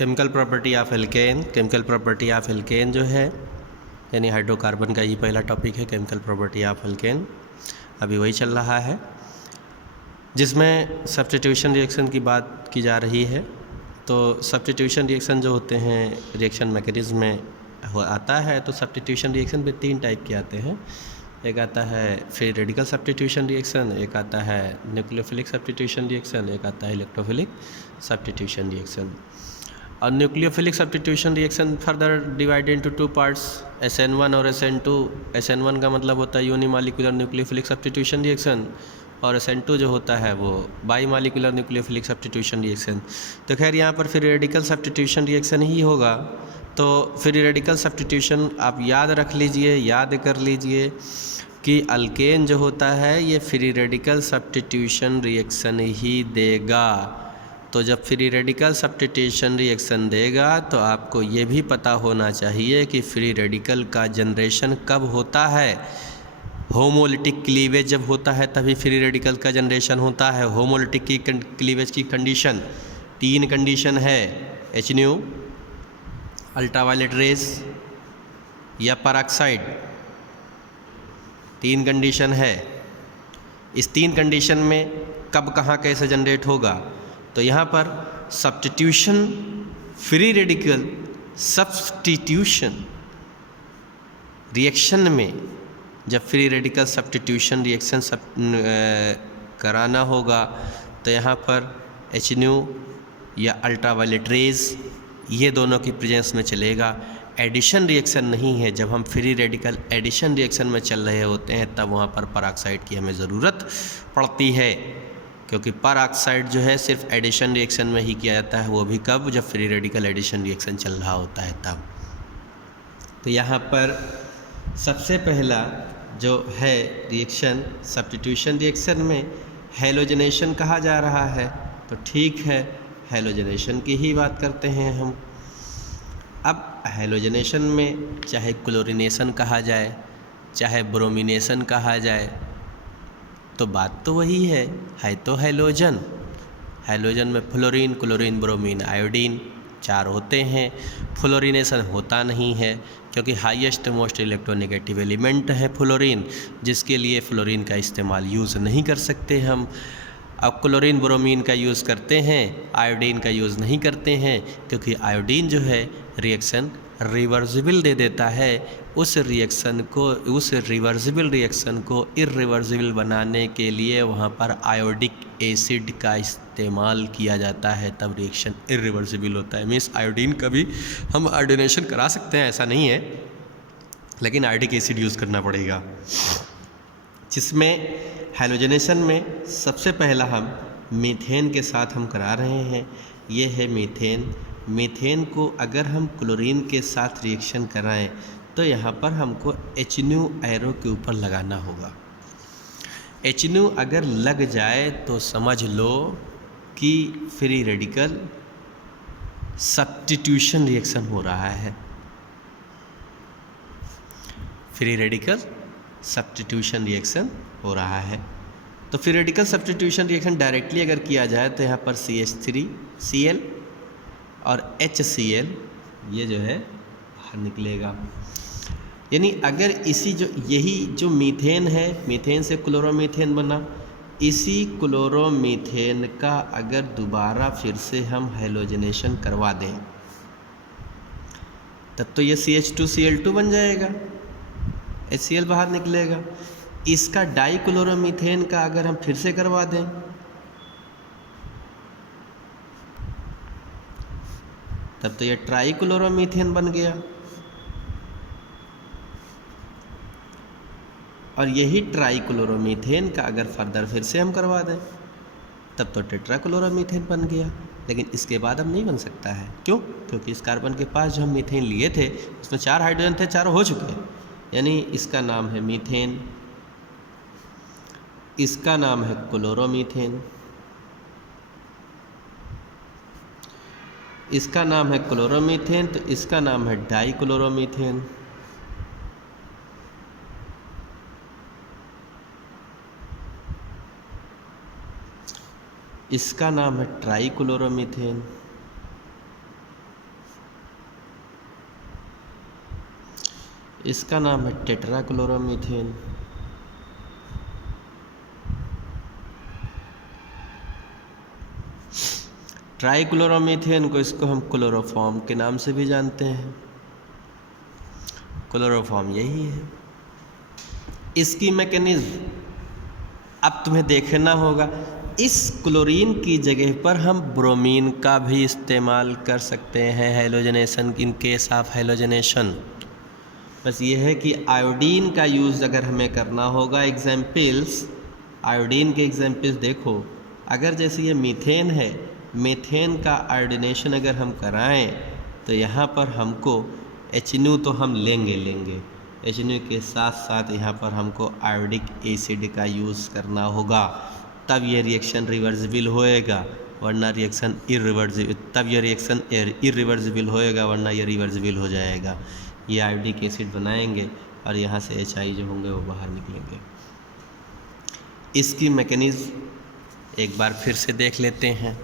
Chemical property of alkene. Chemical property of alkene जो है यानी हाइड्रोकार्बन का ही पहला टॉपिक है केमिकल प्रॉपर्टी ऑफ एल्केन। अभी वही चल रहा है जिसमें सब्स्टिट्यूशन रिएक्शन की बात की जा रही है। तो सब्स्टिट्यूशन रिएक्शन जो होते हैं रिएक्शन मैकेनिज्म में आता है। तो सब्स्टिट्यूशन रिएक्शन में 3 टाइप के आते हैं। एक आता है फ्री रेडिकल सब्स्टिट्यूशन रिएक्शन, एक आता है न्यूक्लियोफिलिक सब्स्टिट्यूशन रिएक्शन, एक आता है इलेक्ट्रोफिलिक सब्स्टिट्यूशन रिएक्शन। और nucleophilic substitution reaction further divided into 2 parts, SN1 और SN2। SN1 का मतलब होता है यूनिमॉलिक्यूलर न्यूक्लियोफिलिक सब्स्टिट्यूशन रिएक्शन और SN2 जो होता है वो बाईमॉलिक्यूलर न्यूक्लियोफिलिक सब्स्टिट्यूशन रिएक्शन। तो खैर यहाँ पर फ्री रेडिकल सब्स्टिट्यूशन रिएक्शन ही होगा। तो फ्री रेडिकल सब्स्टिट्यूशन आप याद रख लीजिए, याद कर लीजिए कि अल्केन जो होता है ये फ्री रेडिकल सब्स्टिट्यूशन रिएक्शन ही देगा। तो जब फ्री रेडिकल सब्स्टिट्यूशन रिएक्शन देगा तो आपको ये भी पता होना चाहिए कि फ्री रेडिकल का जनरेशन कब होता है। होमोलिटिक क्लीवेज जब होता है तभी फ्री रेडिकल का जनरेशन होता है। होमोलिटिक की क्लीवेज की कंडीशन 3 कंडीशन है, HNU, अल्ट्रावायलेट रेज या परऑक्साइड, 3 कंडीशन है। इस 3 कंडीशन में कब कहाँ कैसे जनरेट होगा। तो यहाँ पर substitution free radical substitution reaction में जब फ्री रेडिकल सब्स्टिट्यूशन रिएक्शन कराना होगा तो यहाँ पर HNU या अल्ट्रावायलेट रेज ये दोनों की प्रेजेंस में चलेगा। एडिशन रिएक्शन नहीं है। जब हम फ्री रेडिकल एडिशन रिएक्शन में चल रहे होते हैं तब वहाँ पर परऑक्साइड की हमें ज़रूरत पड़ती है, क्योंकि परऑक्साइड जो है सिर्फ एडिशन रिएक्शन में ही किया जाता है, वो भी कब, जब फ्री रेडिकल एडिशन रिएक्शन चल रहा होता है तब। तो यहाँ पर सबसे पहला जो है रिएक्शन सब्स्टिट्यूशन रिएक्शन में हैलोजनेशन कहा जा रहा है। तो ठीक है, हैलोजनेशन की ही बात करते हैं हम। अब हैलोजनेशन में चाहे क्लोरीनेशन कहा जाए चाहे ब्रोमिनेशन कहा जाए तो बात तो वही है तो हैलोजन। हैलोजन में फ्लोरीन, क्लोरीन, ब्रोमीन, आयोडीन 4 होते हैं। फ्लोरीनेशन होता नहीं है क्योंकि हाईएस्ट मोस्ट इलेक्ट्रोनेगेटिव एलिमेंट है फ्लोरीन, जिसके लिए फ्लोरीन का इस्तेमाल यूज़ नहीं कर सकते हम। अब क्लोरीन ब्रोमीन का यूज़ करते हैं, आयोडीन का यूज़ नहीं करते हैं, क्योंकि आयोडीन जो है रिएक्शन रिवर्सिबल दे देता है। उस रिवर्सिबल रिएक्शन को इरिवर्सिबल बनाने के लिए वहाँ पर आयोडिक एसिड का इस्तेमाल किया जाता है, तब रिएक्शन इरिवर्सिबल होता है। मीन्स आयोडीन का भी हम आयोडीनेशन करा सकते हैं, ऐसा नहीं है, लेकिन आयोडिक एसिड यूज़ करना पड़ेगा। जिसमें हैलोजनेशन में सबसे पहला हम मीथेन के साथ हम करा रहे हैं। ये है मीथेन। मीथेन को अगर हम क्लोरीन के साथ रिएक्शन कराएं तो यहाँ पर हमको HNU एरो के ऊपर लगाना होगा। HNU अगर लग जाए तो समझ लो कि फ्री रेडिकल सब्स्टिट्यूशन रिएक्शन हो रहा है। फ्री रेडिकल सब्स्टिट्यूशन रिएक्शन हो रहा है। तो free radical substitution reaction directly अगर किया जाए तो यहाँ पर CH3Cl और HCl ये जो है बाहर निकलेगा। यानी अगर यही जो मीथेन है, मीथेन से क्लोरोमीथेन बना, इसी क्लोरोमीथेन का अगर दोबारा फिर से हम हैलोजनेशन करवा दें तब तो ये CH2Cl2 बन जाएगा, HCl बाहर निकलेगा। इसका डाइक्लोरोमीथेन का अगर हम फिर से करवा दें तब तो ये ट्राइक्लोरोमीथेन बन गया, और यही ट्राइक्लोरोमीथेन का अगर फर्दर फिर से हम करवा दें तब तो टेट्राक्लोरोमीथेन बन गया। लेकिन इसके बाद अब नहीं बन सकता है। क्यों? क्योंकि इस कार्बन के पास जो हम मीथेन लिए थे उसमें 4 हाइड्रोजन थे, 4 हो चुके हैं। यानी इसका नाम है मीथेन, इसका नाम है क्लोरोमीथेन, इसका नाम है क्लोरोमीथेन, तो इसका नाम है डाइक्लोरोमीथेन। इसका नाम है ट्राइक्लोरोमीथेन। इसका नाम है टेट्राक्लोरोमीथेन। ट्राइक्लोरोमीथेन को इसको हम क्लोरोफॉर्म के नाम से भी जानते हैं। क्लोरोफॉर्म यही है। इसकी मैकेनिज्म अब तुम्हें देखना होगा। इस क्लोरीन की जगह पर हम ब्रोमीन का भी इस्तेमाल कर सकते हैं halogenation, in case of halogenation. बस ये है कि आयोडीन का यूज़ अगर हमें करना होगा, एग्जाम्पल्स आयोडीन के एग्जाम्पल्स देखो। अगर जैसे ये मीथेन है, मीथेन का आयोडीनेशन अगर हम कराएं तो यहाँ पर हमको HNO तो हम लेंगे HNO के साथ साथ यहाँ पर हमको आयोडिक एसिड का यूज़ करना होगा, तब ये रिएक्शन रिवर्सिबल होएगा, वरना रिएक्शन इरिवर्सिबल होएगा, वरना ये रिवर्सिबल हो जाएगा। ये आयोडिक एसिड बनाएंगे और यहाँ से HI जो होंगे वो बाहर निकलेंगे। इसकी मैकेनिज्म एक बार फिर से देख लेते हैं।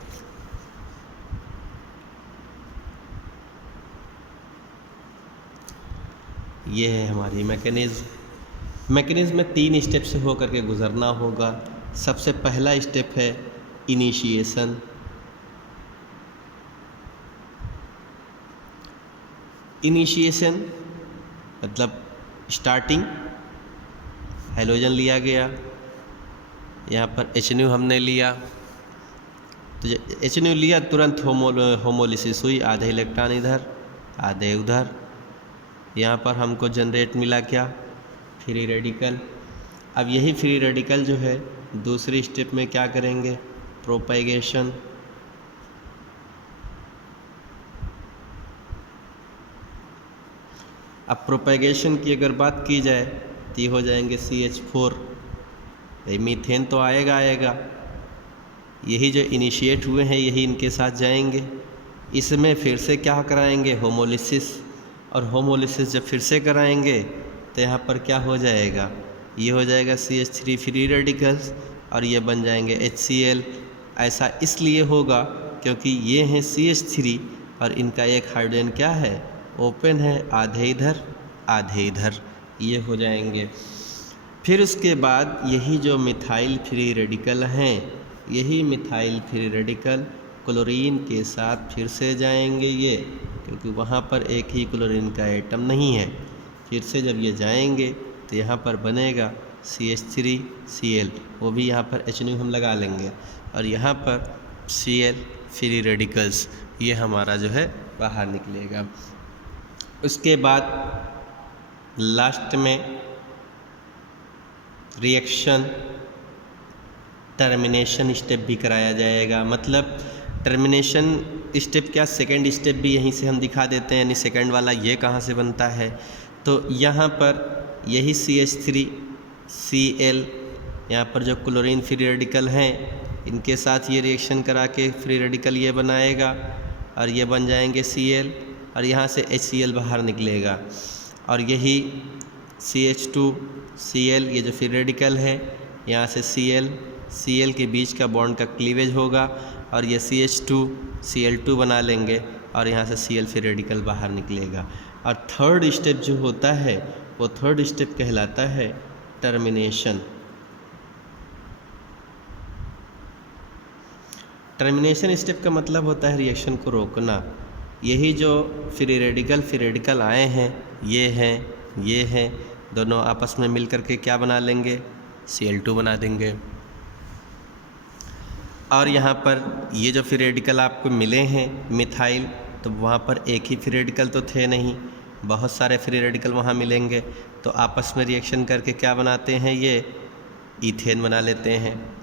ये है हमारी मैकेनिज्म में 3 स्टेप से होकर के गुजरना होगा। सबसे पहला स्टेप है इनिशिएशन। इनिशिएशन मतलब स्टार्टिंग। हैलोजन लिया गया, यहाँ पर HNO हमने लिया, तो HNO लिया तुरंत होमोलिसिस हुई, आधे इलेक्ट्रॉन इधर आधे उधर। यहाँ पर हमको जनरेट मिला क्या, फ्री रेडिकल। अब यही फ्री रेडिकल जो है दूसरी स्टेप में क्या करेंगे, प्रोपेगेशन। अब प्रोपेगेशन की अगर बात की जाए तो ये हो जाएंगे CH4। भाई मीथेन तो आएगा, यही जो इनिशिएट हुए हैं यही इनके साथ जाएंगे। इसमें फिर से क्या कराएंगे, होमोलिसिस। और होमोलिसिस जब फिर से कराएंगे तो यहाँ पर क्या हो जाएगा, ये हो जाएगा CH3 फ्री रेडिकल्स और ये बन जाएंगे HCl। ऐसा इसलिए होगा क्योंकि ये हैं CH3 और इनका एक हाइड्रोजन क्या है, ओपन है, आधे इधर आधे इधर, ये हो जाएंगे। फिर उसके बाद यही जो मिथाइल फ्री रेडिकल हैं, यही मिथाइल फ्री रेडिकल क्लोरीन के साथ फिर से जाएंगे ये, क्योंकि वहाँ पर एक ही क्लोरीन का एटम नहीं है। फिर से जब ये जाएंगे तो यहाँ पर बनेगा CH3Cl, वो भी यहाँ पर HNO हम लगा लेंगे और यहाँ पर Cl फ्री रेडिकल्स ये हमारा जो है बाहर निकलेगा। उसके बाद लास्ट में रिएक्शन टर्मिनेशन स्टेप भी कराया जाएगा। मतलब टर्मिनेशन स्टेप क्या, सेकंड स्टेप भी यहीं से हम दिखा देते हैं, यानी सेकंड वाला ये कहाँ से बनता है। तो यहाँ पर यही CH3Cl, यहाँ पर जो क्लोरीन फ्री रेडिकल हैं इनके साथ ये रिएक्शन करा के फ्री रेडिकल ये बनाएगा और ये बन जाएंगे Cl और यहाँ से HCl बाहर निकलेगा। और यही CH2Cl ये जो फ्री रेडिकल है, यहाँ से Cl के बीच का बॉन्ड का क्लीवेज होगा और ये CH2Cl2 बना लेंगे और यहाँ से Cl फ्री रेडिकल बाहर निकलेगा। और थर्ड स्टेप जो होता है वो थर्ड स्टेप कहलाता है टर्मिनेशन। टर्मिनेशन स्टेप का मतलब होता है रिएक्शन को रोकना। यही जो फ्री रेडिकल आए हैं, ये हैं, दोनों आपस में मिल करके क्या बना लेंगे, Cl2 बना देंगे। और यहाँ पर ये जो फ्री रेडिकल आपको मिले हैं मिथाइल, तो वहाँ पर एक ही फ्री रेडिकल तो थे नहीं, बहुत सारे फ्री रेडिकल वहाँ मिलेंगे, तो आपस में रिएक्शन करके क्या बनाते हैं, ये ईथेन बना लेते हैं।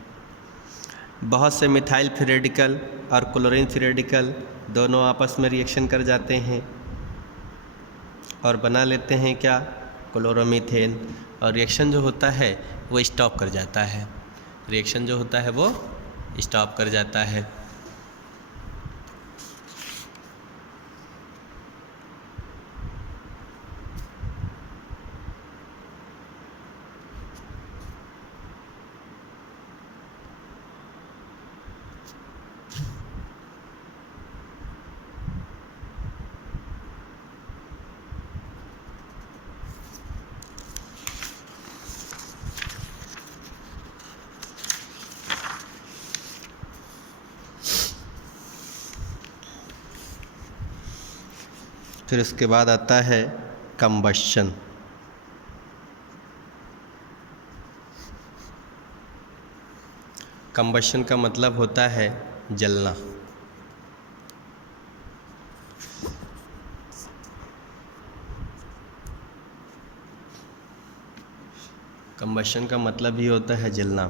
बहुत से मिथाइल फ्री रेडिकल और क्लोरीन फ्री रेडिकल दोनों आपस में रिएक्शन कर जाते हैं और बना लेते हैं क्या, क्लोरोमीथेन। और रिएक्शन जो होता है वो स्टॉप कर जाता है, रिएक्शन जो होता है वो स्टॉप कर जाता है। फिर उसके बाद आता है कंबशन। कंबशन का मतलब होता है जलना। कंबशन का मतलब ही होता है जलना।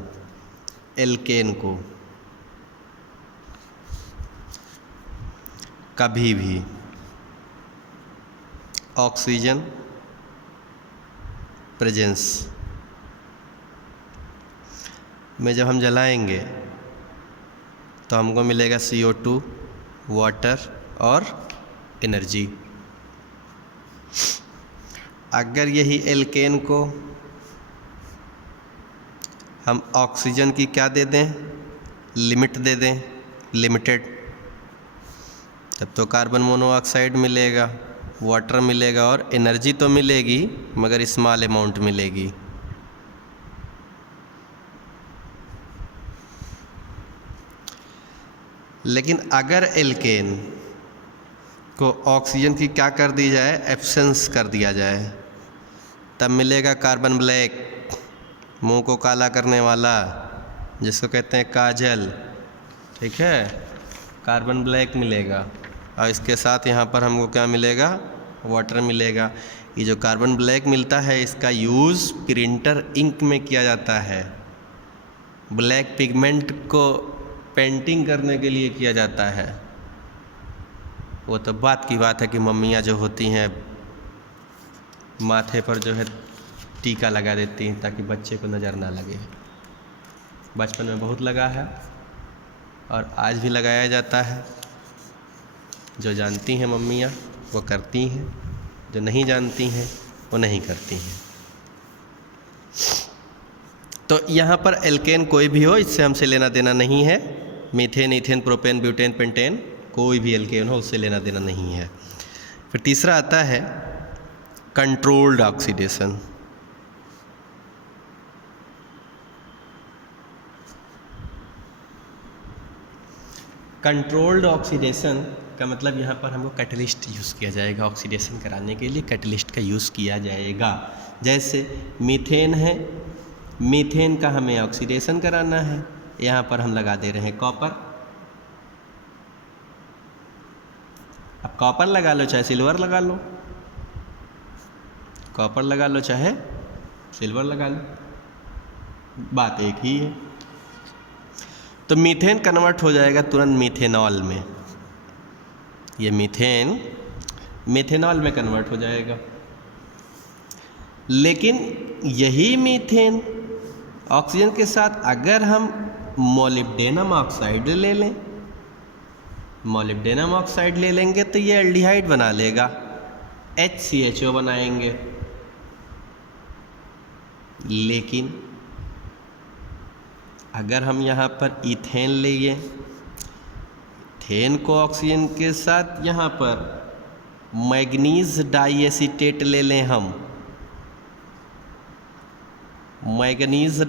एल्केन को कभी भी ऑक्सीजन प्रेजेंस में जब हम जलाएंगे तो हमको मिलेगा CO2, वाटर और एनर्जी। अगर यही एल्केन को हम ऑक्सीजन की क्या दे दें, लिमिट दे दें, लिमिटेड, तब तो कार्बन मोनोऑक्साइड मिलेगा, वाटर मिलेगा और एनर्जी तो मिलेगी मगर स्मॉल अमाउंट मिलेगी। लेकिन अगर एल्केन को ऑक्सीजन की क्या कर दी जाए, एब्सेंस कर दिया जाए, तब मिलेगा कार्बन ब्लैक, मुंह को काला करने वाला, जिसको कहते हैं काजल। ठीक है, कार्बन ब्लैक मिलेगा और इसके साथ यहाँ पर हमको क्या मिलेगा, वाटर मिलेगा। ये जो कार्बन ब्लैक मिलता है इसका यूज़ प्रिंटर इंक में किया जाता है, ब्लैक पिगमेंट को पेंटिंग करने के लिए किया जाता है। वो तो बात की बात है कि मम्मियाँ जो होती हैं माथे पर जो है टीका लगा देती हैं ताकि बच्चे को नज़र ना लगे। बचपन में बहुत लगा है और आज भी लगाया जाता है। जो जानती हैं मम्मियाँ वो करती हैं, जो नहीं जानती हैं वो नहीं करती हैं। तो यहाँ पर एल्केन कोई भी हो, इससे हमसे लेना देना नहीं है। Methane, ethane, propane, butane, pentane, कोई भी एल्केन हो उससे लेना देना नहीं है। फिर तीसरा आता है कंट्रोल्ड ऑक्सीडेशन। कंट्रोल्ड ऑक्सीडेशन का मतलब यहाँ पर हमको कैटलिस्ट यूज़ किया जाएगा। ऑक्सीडेशन कराने के लिए कैटलिस्ट का यूज़ किया जाएगा। जैसे मीथेन है, मीथेन का हमें ऑक्सीडेशन कराना है, यहाँ पर हम लगा दे रहे हैं कॉपर। अब कॉपर लगा लो चाहे सिल्वर लगा लो, कॉपर लगा लो चाहे सिल्वर लगा लो, बात एक ही है। तो मीथेन कन्वर्ट हो जाएगा तुरंत मीथेनॉल में। ये मीथेन मेथेनॉल में कन्वर्ट हो जाएगा। लेकिन यही मीथेन ऑक्सीजन के साथ अगर हम मोलिब्डेनम ऑक्साइड ले लें, मोलिब्डेनम ऑक्साइड ले लेंगे तो ये एल्डिहाइड बना लेगा, HCHO बनाएंगे। लेकिन अगर हम यहाँ पर इथेन लेंगे, इथेन को ऑक्सीजन के साथ यहाँ पर मैग्नीज डाइएसीटेट ले लें हम, मैग्नीज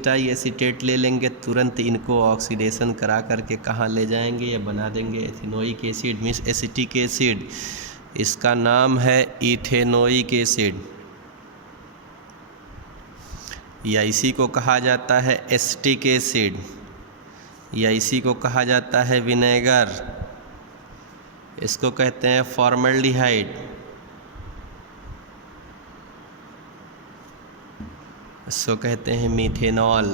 डाइएसीटेट ले लेंगे, तुरंत इनको ऑक्सीडेशन करा करके कहाँ ले जाएंगे, ये बना देंगे एथिनोइक एसिड मीन्स एसिटिक एसिड। इसका नाम है इथेनोइक एसिड, या इसी को कहा जाता है एसिटिक एसिड, या इसी को कहा जाता है विनेगर। इसको कहते हैं फॉर्मल्डिहाइड, इसको कहते हैं मीथेनॉल।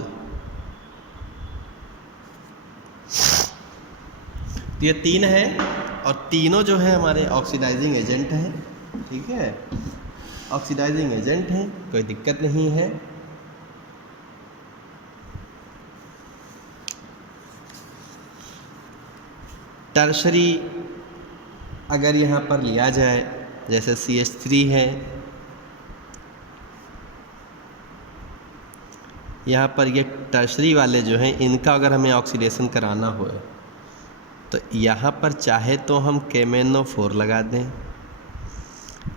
तो ये तीन है और तीनों जो है हमारे ऑक्सीडाइजिंग एजेंट हैं। ठीक है, ऑक्सीडाइजिंग एजेंट हैं, कोई दिक्कत नहीं है। टर्शरी अगर यहाँ पर लिया जाए, जैसे CH3 है, यहाँ पर ये टर्शरी वाले जो हैं इनका अगर हमें ऑक्सीडेशन कराना हो तो यहाँ पर चाहे तो हम KMnO4 लगा दें,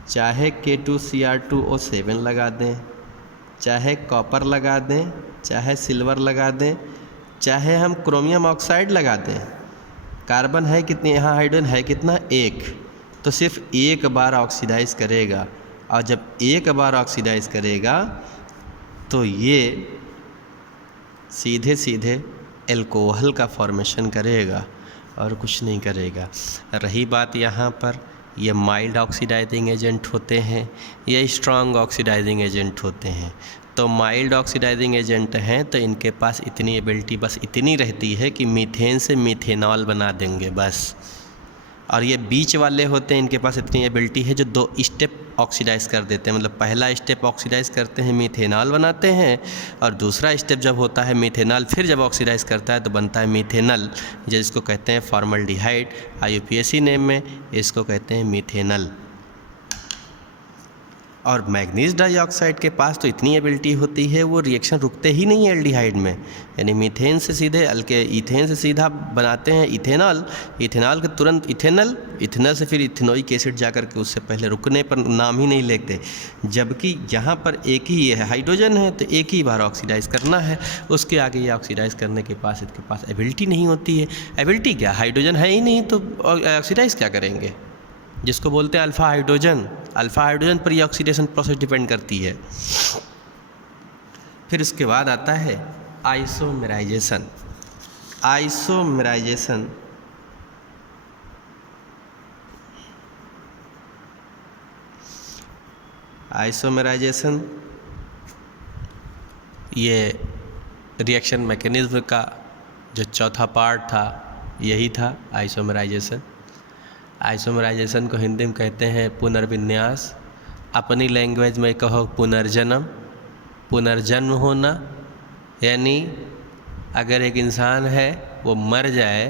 चाहे K2Cr2O7 लगा दें, चाहे कॉपर लगा दें, चाहे सिल्वर लगा दें, चाहे हम क्रोमियम ऑक्साइड लगा दें, कार्बन है कितनी, यहाँ हाइड्रोजन है कितना, एक, तो सिर्फ एक बार ऑक्सीडाइज करेगा, और जब एक बार ऑक्सीडाइज करेगा तो ये सीधे सीधे एल्कोहल का फॉर्मेशन करेगा और कुछ नहीं करेगा। रही बात यहाँ पर, ये माइल्ड ऑक्सीडाइजिंग एजेंट होते हैं, ये स्ट्रॉन्ग ऑक्सीडाइजिंग एजेंट होते हैं। तो माइल्ड ऑक्सीडाइजिंग एजेंट हैं तो इनके पास इतनी एबिलिटी बस इतनी रहती है कि मीथेन से मीथेनॉल बना देंगे बस। और ये बीच वाले होते हैं, इनके पास इतनी एबिलिटी है जो 2 स्टेप ऑक्सीडाइज कर देते हैं, मतलब पहला स्टेप ऑक्सीडाइज करते हैं मीथेनॉल बनाते हैं, और दूसरा स्टेप जब होता है मीथेनॉल फिर जब ऑक्सीडाइज करता है तो बनता है मीथेनल, जिसको कहते हैं फॉर्मल्डिहाइड, IUPAC नेम में इसको कहते हैं मीथेनल। और मैग्नीज डाइऑक्साइड के पास तो इतनी एबिलिटी होती है वो रिएक्शन रुकते ही नहीं है एल्डिहाइड में, यानी मीथेन से सीधे इथेन से सीधा बनाते हैं इथेनॉल, इथेनॉल के तुरंत इथेनल, इथेनल से फिर इथेनोइक एसिड जाकर के उससे पहले रुकने पर नाम ही नहीं लेते। जबकि यहाँ पर एक ही है हाइड्रोजन है तो एक ही बार ऑक्सीडाइज करना है, उसके आगे ये ऑक्सीडाइज करने के पास इसके पास एबिलिटी नहीं होती है। एबिलिटी क्या, हाइड्रोजन है ही नहीं तो ऑक्सीडाइज क्या करेंगे, जिसको बोलते हैं अल्फ़ा हाइड्रोजन। अल्फ़ा हाइड्रोजन पर ये ऑक्सीडेशन प्रोसेस डिपेंड करती है। फिर उसके बाद आता है आइसोमेराइजेशन। आइसोमेराइजेशन आइसोमेराइजेशन ये रिएक्शन मैकेनिज्म का जो चौथा पार्ट था यही था आइसोमेराइजेशन। आइसोमेराइजेशन को हिंदी में कहते हैं पुनर्विन्यास, अपनी लैंग्वेज में कहो पुनर्जन्म। पुनर्जन्म होना यानी अगर एक इंसान है वो मर जाए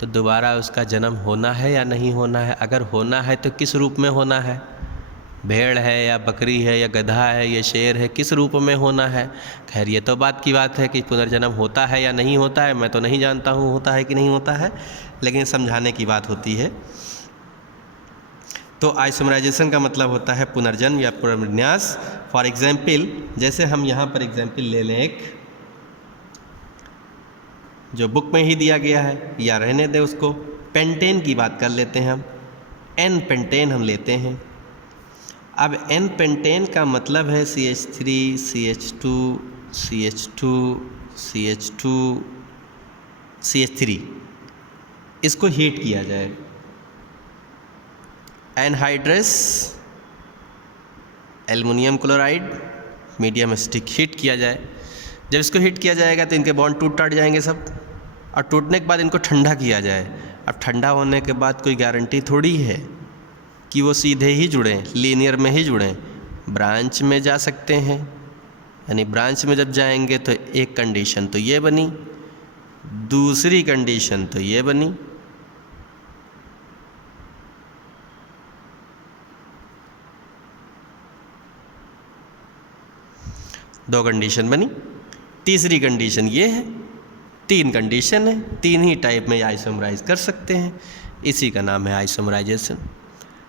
तो दोबारा उसका जन्म होना है या नहीं होना है, अगर होना है तो किस रूप में होना है, भेड़ है या बकरी है या गधा है या शेर है, किस रूप में होना है। खैर ये तो बात की बात है कि पुनर्जन्म होता है या नहीं होता है, मैं तो नहीं जानता हूँ होता है कि नहीं होता है, लेकिन समझाने की बात होती है। तो आइसोमेराइजेशन का मतलब होता है पुनर्जन्म या पुनर्विन्यास। फॉर एग्जाम्पल जैसे हम यहाँ पर एग्जाम्पल ले लें, एक जो बुक में ही दिया गया है या रहने दें उसको, पेंटेन की बात कर लेते हैं हम। एन पेंटेन हम लेते हैं। अब एन पेंटेन का मतलब है CH3 CH2 CH2 CH2 CH3, इसको हीट किया जाए। Anhydrous aluminium chloride medium stick heat किया जाए। जब इसको हीट किया जाएगा तो इनके बॉन्ड टूट जाएंगे सब, और टूटने के बाद इनको ठंडा किया जाए। अब ठंडा होने के बाद कोई गारंटी थोड़ी है कि वो सीधे ही जुड़ें, लीनियर में ही जुड़ें, ब्रांच में जा सकते हैं। यानी ब्रांच में जब जाएंगे तो एक कंडीशन तो ये बनी, दूसरी कंडीशन तो ये बनी। दो कंडीशन बनी, तीसरी कंडीशन ये है। 3 कंडीशन है, 3 ही टाइप में आइसोमराइज कर सकते हैं, इसी का नाम है आइसोमराइजेशन।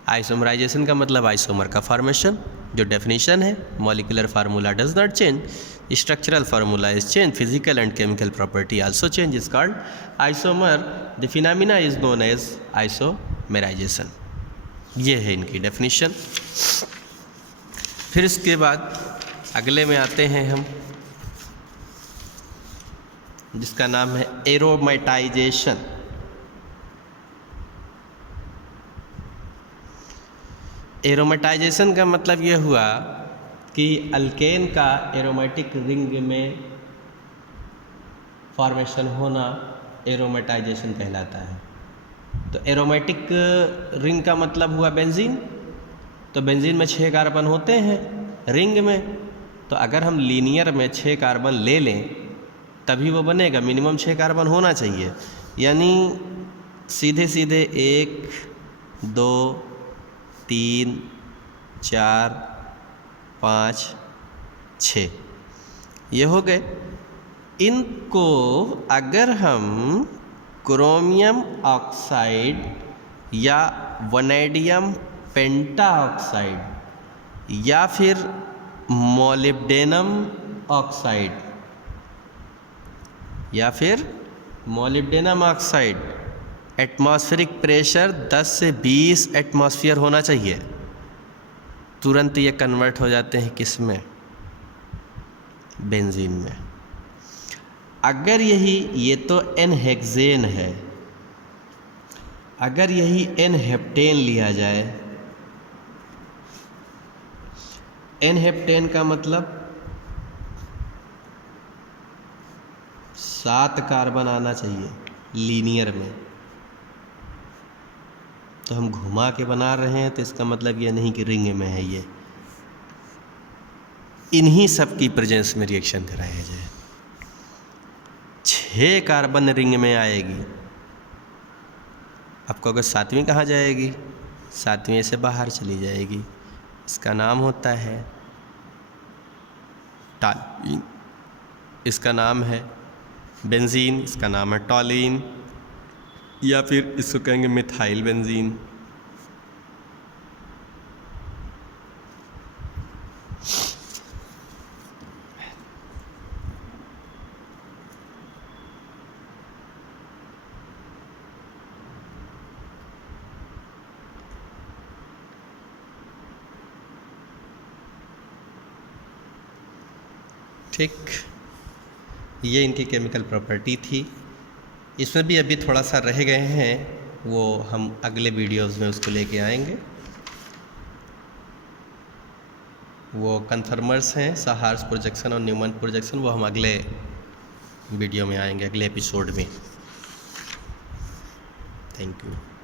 आइसोमराइजेशन का मतलब आइसोमर का फॉर्मेशन, जो डेफिनेशन है molecular formula does not change, structural formula is change, physical and chemical property also change, is called isomer. The phenomena is known as isomerisation. ये है इनकी डेफिनेशन। फिर इसके बाद अगले में आते हैं हम, जिसका नाम है एरोमेटाइजेशन। एरोमेटाइजेशन का मतलब ये हुआ कि अल्केन का एरोमेटिक रिंग में फॉर्मेशन होना एरोमेटाइजेशन कहलाता है। तो एरोमेटिक रिंग का मतलब हुआ बेंजीन। तो बेंजीन में 6 कार्बन होते हैं रिंग में, तो अगर हम लीनियर में 6 कार्बन ले लें तभी वो बनेगा, मिनिमम 6 कार्बन होना चाहिए। यानी सीधे सीधे 1 2 3 4 5 6 ये हो गए। इनको अगर हम क्रोमियम ऑक्साइड या वनेडियम पेंटाऑक्साइड या फिर मोलिब्डेनम ऑक्साइड एटमॉस्फेरिक प्रेशर 10 से 20 एटमॉस्फेयर होना चाहिए, तुरंत ये कन्वर्ट हो जाते हैं किस में, बेंजीन में। अगर यही, ये तो एन हेक्सेन है, अगर यही एन हेप्टेन लिया जाए, एन हेप्टेन का मतलब 7 कार्बन आना चाहिए लीनियर में, तो हम घुमा के बना रहे हैं, तो इसका मतलब ये नहीं कि रिंग में है ये, इन्हीं सब की प्रेजेंस में रिएक्शन कराया जाए। 6 कार्बन रिंग में आएगी, आपको अगर 7वीं कहाँ जाएगी, 7वीं से बाहर चली जाएगी, इसका नाम होता है टॉलीन, इसका नाम है बेंजीन, इसका नाम है टॉलीन, या फिर इसको कहेंगे मिथाइल बेंजीन। ठीक, ये इनकी केमिकल प्रॉपर्टी थी। इसमें भी अभी थोड़ा सा रह गए हैं, वो हम अगले वीडियोस में उसको लेके आएंगे। वो कन्फर्मर्स हैं, सहार्स प्रोजेक्शन और न्यूमैन प्रोजेक्शन, वो हम अगले वीडियो में आएंगे, अगले एपिसोड में। Thank you.